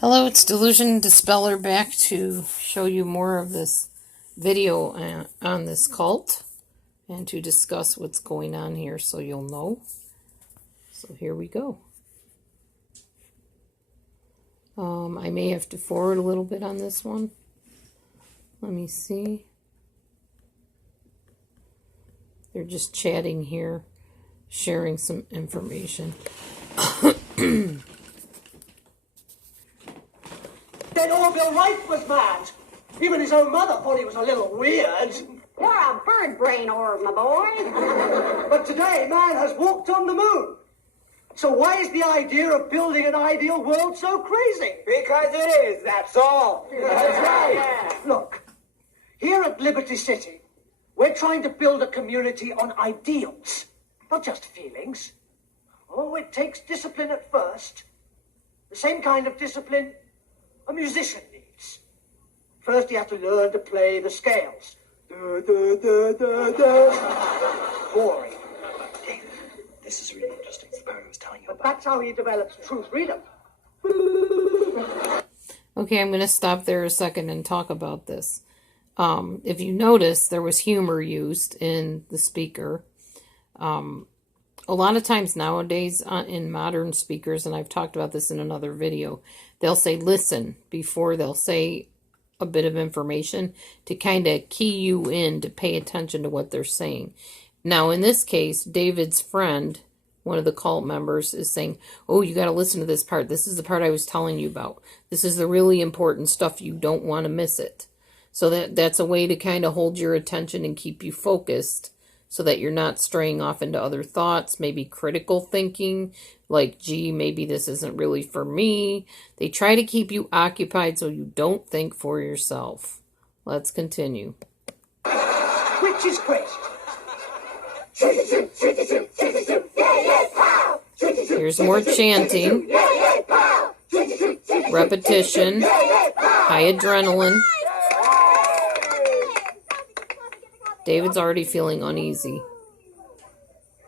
Hello, it's Delusion Dispeller back to show you more of this video on this cult and to discuss what's going on here so you'll know. So here we go. I may have to forward a little bit on this one. Let me see. They're just chatting here, sharing some information. Then Orville Wright was mad. Even his own mother thought he was a little weird. You're a bird brain orb, my boy. But today, man has walked on the moon. So why is the idea of building an ideal world so crazy? Because it is, that's all. That's right. Look, here at Liberty City, we're trying to build a community on ideals, not just feelings. Oh, it takes discipline at first. The same kind of discipline a musician needs. First, you have to learn to play the scales. Da, da, da, da, da. Boring. David, this is really interesting. It's the part I was telling you But about. that's how he develops true freedom. Okay, I'm going to stop there a second and talk about this. If you notice, there was humor used in the speaker. A lot of times nowadays in modern speakers, and I've talked about this in another video, they'll say listen before they'll say a bit of information to kind of key you in to pay attention to what they're saying. Now, in this case, David's friend, one of the cult members, is saying, oh, you got to listen to this part. This is the part I was telling you about. This is the really important stuff. You don't want to miss it. So that's a way to kind of hold your attention and keep you focused so that you're not straying off into other thoughts, maybe critical thinking, like, gee, maybe this isn't really for me. They try to keep you occupied so you don't think for yourself. Let's continue. Which is crazy. Here's more chanting, repetition, high adrenaline. David's already feeling uneasy.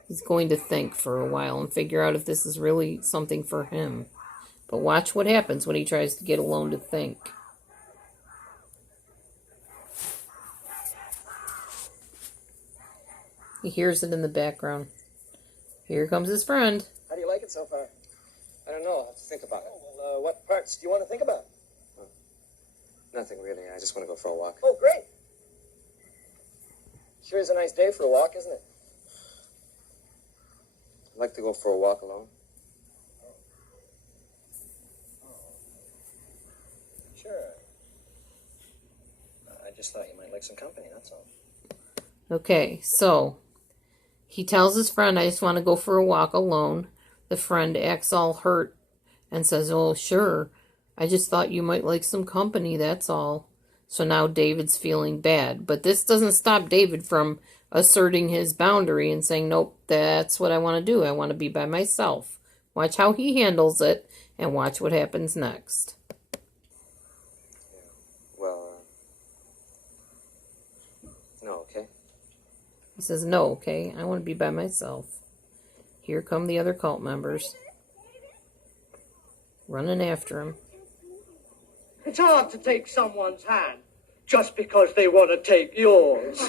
He's going to think for a while and figure out if this is really something for him. But watch what happens when he tries to get alone to think. He hears it in the background. Here comes his friend. How do you like it so far? I don't know. I'll have to think about it. Well, what parts do you want to think about? Nothing really. I just want to go for a walk. Oh, great. Sure is a nice day for a walk, isn't it? I'd like to go for a walk alone. Sure. I just thought you might like some company, that's all. Okay, so he tells his friend, I just want to go for a walk alone. The friend acts all hurt and says, oh, sure. I just thought you might like some company, that's all. So now David's feeling bad. But this doesn't stop David from asserting his boundary and saying, nope, that's what I want to do. I want to be by myself. Watch how he handles it and watch what happens next. Well, no, okay. He says, no, okay, I want to be by myself. Here come the other cult members, running after him. It's hard to take someone's hand just because they want to take yours.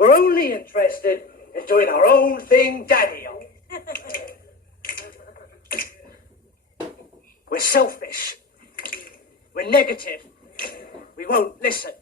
We're only interested in doing our own thing, Daddy-o. We're selfish. We're negative. We won't listen.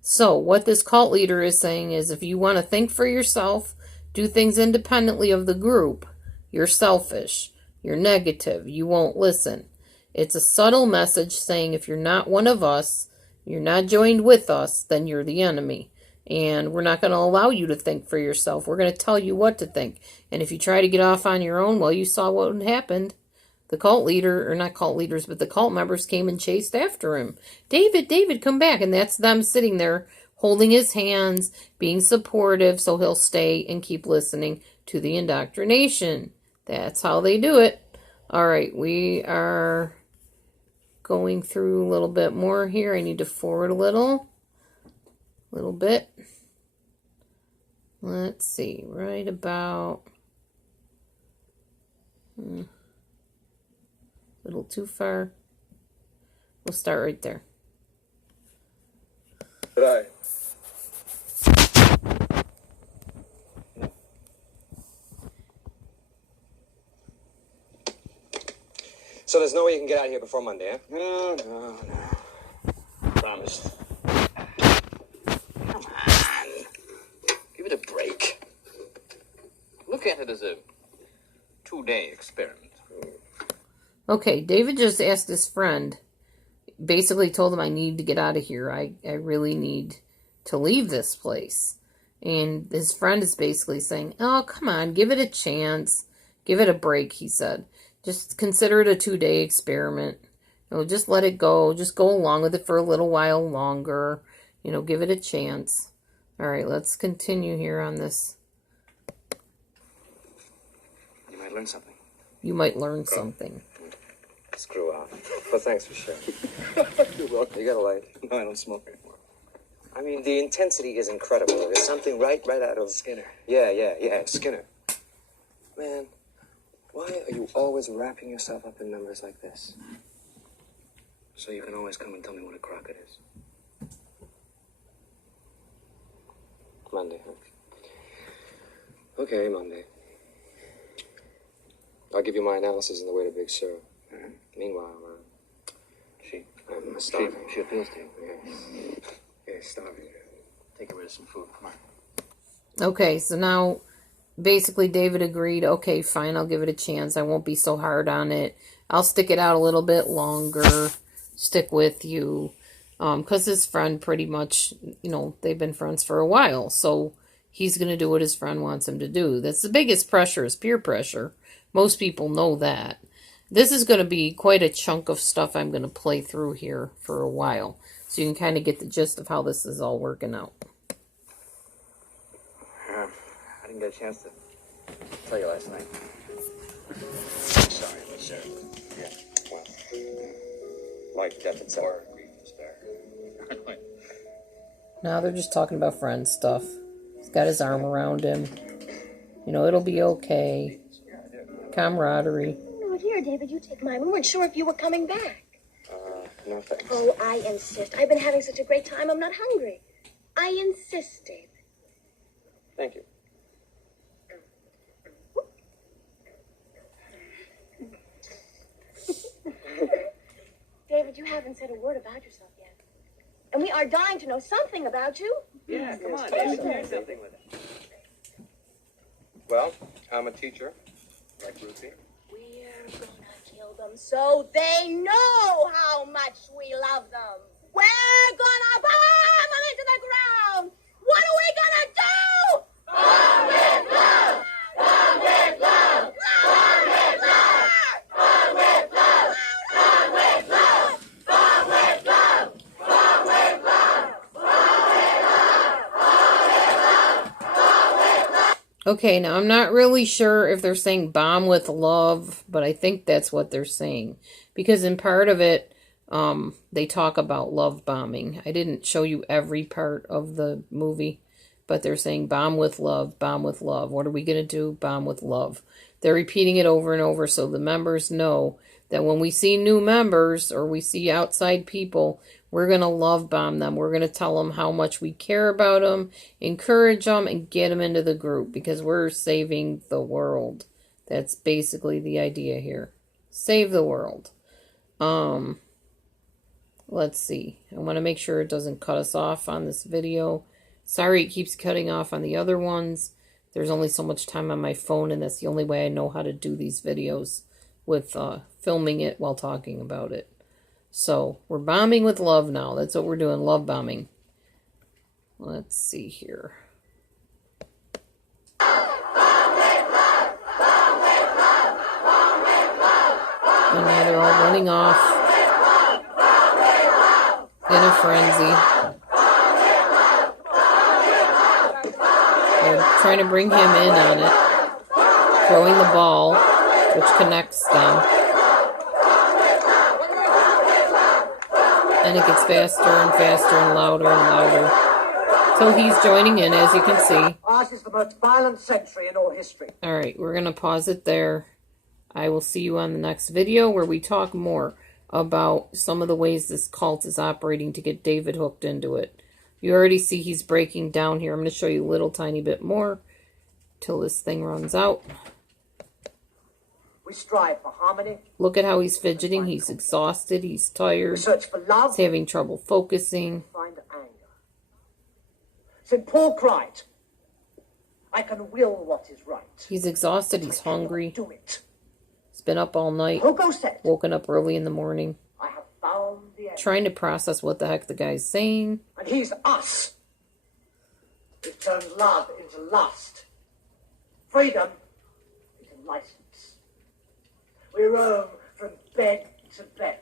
So what this cult leader is saying is if you want to think for yourself, do things independently of the group, you're selfish. You're negative. You won't listen. It's a subtle message saying if you're not one of us, you're not joined with us, then you're the enemy. And we're not going to allow you to think for yourself. We're going to tell you what to think. And if you try to get off on your own, well, you saw what happened. The cult leader, or not cult leaders, but the cult members came and chased after him. David, David, come back. And that's them sitting there holding his hands, being supportive so he'll stay and keep listening to the indoctrination. That's how they do it. All right, we are going through a little bit more here. I need to forward a little bit. Let's see, right about too far. We'll start right there. But So there's no way you can get out of here before Monday, huh? No. Promised. Come on. Give it a break. Look at it as a 2-day experiment. Okay, David just asked his friend, basically told him I need to get out of here. I really need to leave this place. And his friend is basically saying, oh, come on, give it a chance. Give it a break, he said. Just consider it a 2-day experiment. Just let it go. Just go along with it for a little while longer. Give it a chance. All right, let's continue here on this. You might learn something. You might learn something. Screw off. Well, thanks for sharing. You're welcome. You got a light? No, I don't smoke anymore. I mean, the intensity is incredible. There's something right out of Skinner. Yeah, Skinner. Man, why are you always wrapping yourself up in numbers like this? So you can always come and tell me what a crock it is. Monday, huh? Okay, Monday. I'll give you my analysis on the way to Big Sur. Right. Meanwhile, I'm She starving. appeals to you. Yeah, starving. Take her rid of some food. Come on. Okay, so now basically David agreed, okay, fine, I'll give it a chance. I won't be so hard on it. I'll stick it out a little bit longer. Stick with you. Because his friend pretty much, they've been friends for a while. So he's going to do what his friend wants him to do. That's the biggest pressure is peer pressure. Most people know that. This is going to be quite a chunk of stuff I'm going to play through here for a while. So you can kind of get the gist of how this is all working out. I didn't get a chance to tell you last night. Sorry, but sir. Yeah, well, life, death, and sorrow. Grief, despair. Now they're just talking about friend stuff. He's got his arm around him. It'll be okay. Camaraderie. No, here, David, you take mine. We weren't sure if you were coming back. No thanks. Oh, I insist. I've been having such a great time, I'm not hungry. I insist, David. Thank you. David, you haven't said a word about yourself yet. And we are dying to know something about you. Yeah, come on, David. Do something with it. Well, I'm a teacher, like Ruthie. We're gonna kill them so they know how much we love them. We're gonna bomb them into the ground. What are we gonna do? Bomb with love! Bomb with love! Bomb with love! Bomb with love! Bomb with love! Bomb with love! Bomb with love! Okay, now I'm not really sure if they're saying bomb with love, but I think that's what they're saying. Because in part of it, they talk about love bombing. I didn't show you every part of the movie, but they're saying bomb with love, bomb with love. What are we going to do? Bomb with love. They're repeating it over and over so the members know that when we see new members or we see outside people, we're going to love bomb them. We're going to tell them how much we care about them, encourage them, and get them into the group because we're saving the world. That's basically the idea here. Save the world. Let's see. I want to make sure it doesn't cut us off on this video. Sorry it keeps cutting off on the other ones. There's only so much time on my phone, and that's the only way I know how to do these videos with filming it while talking about it. So, we're bombing with love now. That's what we're doing, love bombing. Let's see here. And now they're all running off in a frenzy. They're trying to bring him in on it, throwing the ball, which connects them. And it gets faster and faster and louder and louder. So he's joining in, as you can see. Ours is the most violent century in all history. Alright, we're going to pause it there. I will see you on the next video where we talk more about some of the ways this cult is operating to get David hooked into it. You already see he's breaking down here. I'm going to show you a little tiny bit more till this thing runs out. We strive for harmony. Look at how he's fidgeting. He's exhausted. He's We tired. search for love. He's having trouble focusing. Find anger. St. Paul cried, I can will what is right. He's exhausted. He's hungry. Do it. He's been up all night. Hugo said, Woken up early in the morning. I have found the end. Trying to process what the heck the guy's saying. And he's us. We've turned love into lust. Freedom into license. We roam from bed to bed.